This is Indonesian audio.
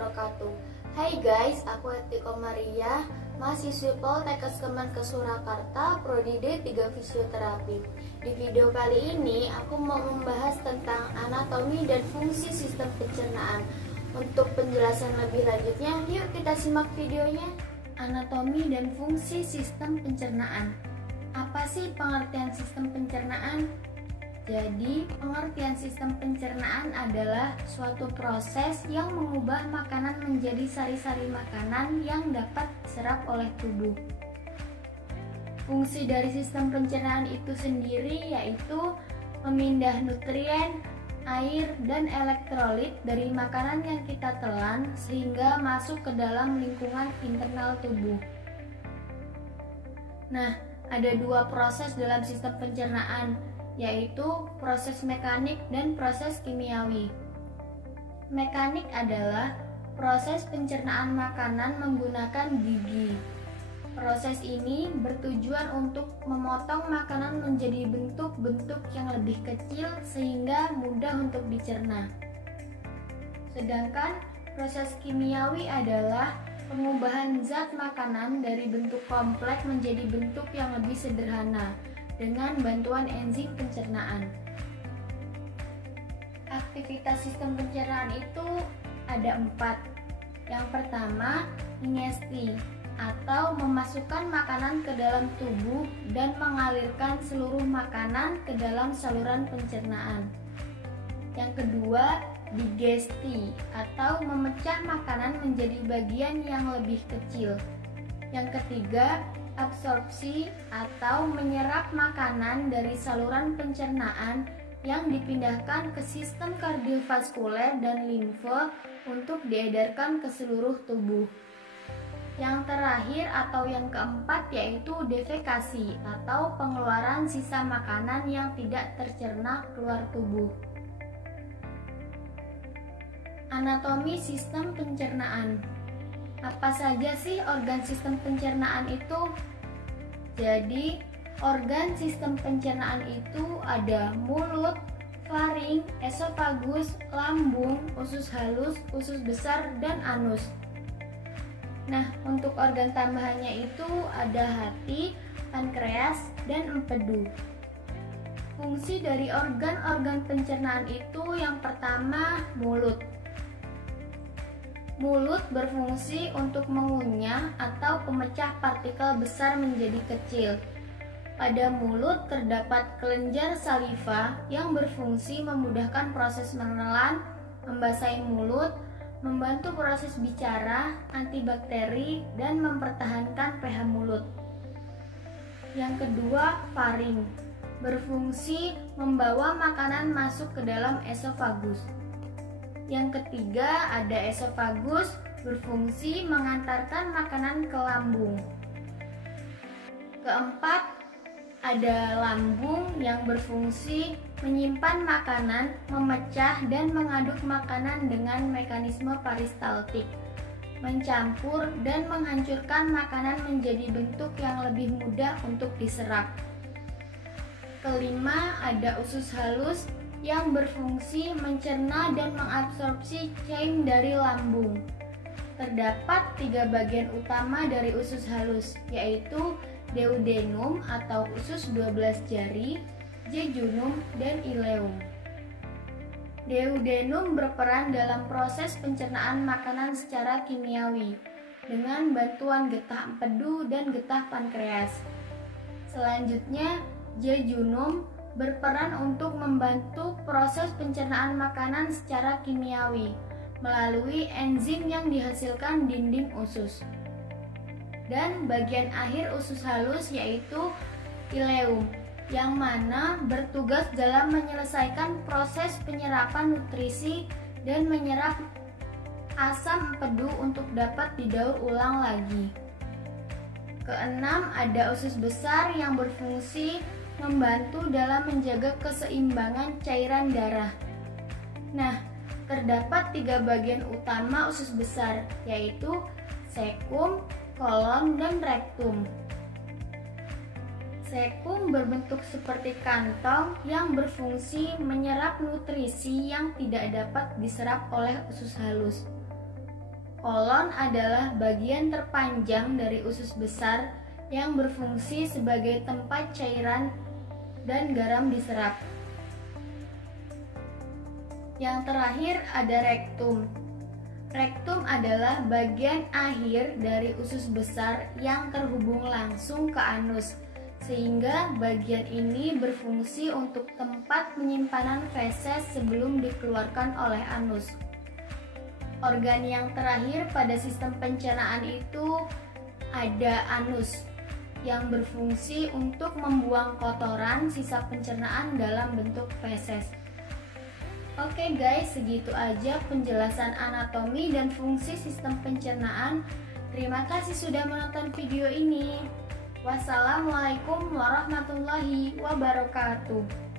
wabarakatuh. Hai guys, aku Etiko Maria, mahasiswi Poltekkes Kemenkes Surakarta, Prodi D3 Fisioterapi. Di video kali ini, aku mau membahas tentang anatomi dan fungsi sistem pencernaan. Untuk penjelasan lebih lanjutnya, yuk kita simak videonya. Anatomi dan fungsi sistem pencernaan. Apa sih pengertian sistem pencernaan? Jadi, pengertian sistem pencernaan adalah suatu proses yang mengubah makanan menjadi sari-sari makanan yang dapat diserap oleh tubuh. Fungsi dari sistem pencernaan itu sendiri yaitu memindah nutrien, air, dan elektrolit dari makanan yang kita telan sehingga masuk ke dalam lingkungan internal tubuh. Nah, ada dua proses dalam sistem pencernaan, yaitu proses mekanik dan proses kimiawi. Mekanik adalah proses pencernaan makanan menggunakan gigi. Proses ini bertujuan untuk memotong makanan menjadi bentuk-bentuk yang lebih kecil sehingga mudah untuk dicerna. Sedangkan proses kimiawi adalah pengubahan zat makanan dari bentuk kompleks menjadi bentuk yang lebih sederhana dengan bantuan enzim pencernaan. Aktivitas sistem pencernaan itu ada 4. Yang pertama, ingesti atau memasukkan makanan ke dalam tubuh dan mengalirkan seluruh makanan ke dalam saluran pencernaan. Yang kedua, digesti atau memecah makanan menjadi bagian yang lebih kecil. Yang ketiga, absorpsi atau menyerap makanan dari saluran pencernaan yang dipindahkan ke sistem kardiovaskuler dan limfe untuk diedarkan ke seluruh tubuh. Yang terakhir atau yang keempat yaitu defekasi atau pengeluaran sisa makanan yang tidak tercerna keluar tubuh. Anatomi sistem pencernaan. Apa saja sih organ sistem pencernaan itu? Jadi, organ sistem pencernaan itu ada mulut, faring, esofagus, lambung, usus halus, usus besar, dan anus. Nah, untuk organ tambahannya itu ada hati, pankreas, dan empedu. Fungsi dari organ-organ pencernaan itu yang pertama, mulut. Mulut berfungsi untuk mengunyah atau pemecah partikel besar menjadi kecil. Pada mulut terdapat kelenjar saliva yang berfungsi memudahkan proses menelan, membasahi mulut, membantu proses bicara, antibakteri, dan mempertahankan pH mulut. Yang kedua, faring. Berfungsi membawa makanan masuk ke dalam esofagus. Yang ketiga ada esofagus, berfungsi mengantarkan makanan ke lambung. Keempat ada lambung yang berfungsi menyimpan makanan, memecah dan mengaduk makanan dengan mekanisme peristaltik, mencampur dan menghancurkan makanan menjadi bentuk yang lebih mudah untuk diserap. Kelima ada usus halus yang berfungsi mencerna dan mengabsorpsi cairan dari lambung. Terdapat 3 bagian utama dari usus halus, yaitu duodenum atau usus 12 jari, jejunum, dan ileum. Duodenum berperan dalam proses pencernaan makanan secara kimiawi dengan bantuan getah empedu dan getah pankreas. Selanjutnya, jejunum berperan untuk membantu proses pencernaan makanan secara kimiawi melalui enzim yang dihasilkan dinding usus. Dan bagian akhir usus halus yaitu ileum, yang mana bertugas dalam menyelesaikan proses penyerapan nutrisi dan menyerap asam empedu untuk dapat didaur ulang lagi. Keenam ada usus besar yang berfungsi membantu dalam menjaga keseimbangan cairan darah. Nah, terdapat 3 bagian utama usus besar, yaitu sekum, kolon, dan rektum. Sekum berbentuk seperti kantong yang berfungsi menyerap nutrisi yang tidak dapat diserap oleh usus halus. Kolon adalah bagian terpanjang dari usus besar yang berfungsi sebagai tempat cairan dan garam diserap. Yang terakhir ada rektum. Rektum adalah bagian akhir dari usus besar yang terhubung langsung ke anus, sehingga bagian ini berfungsi untuk tempat penyimpanan feses sebelum dikeluarkan oleh anus. Organ yang terakhir pada sistem pencernaan itu ada anus, yang berfungsi untuk membuang kotoran sisa pencernaan dalam bentuk feses. Oke guys, segitu aja penjelasan anatomi dan fungsi sistem pencernaan. Terima kasih sudah menonton video ini. Wassalamualaikum warahmatullahi wabarakatuh.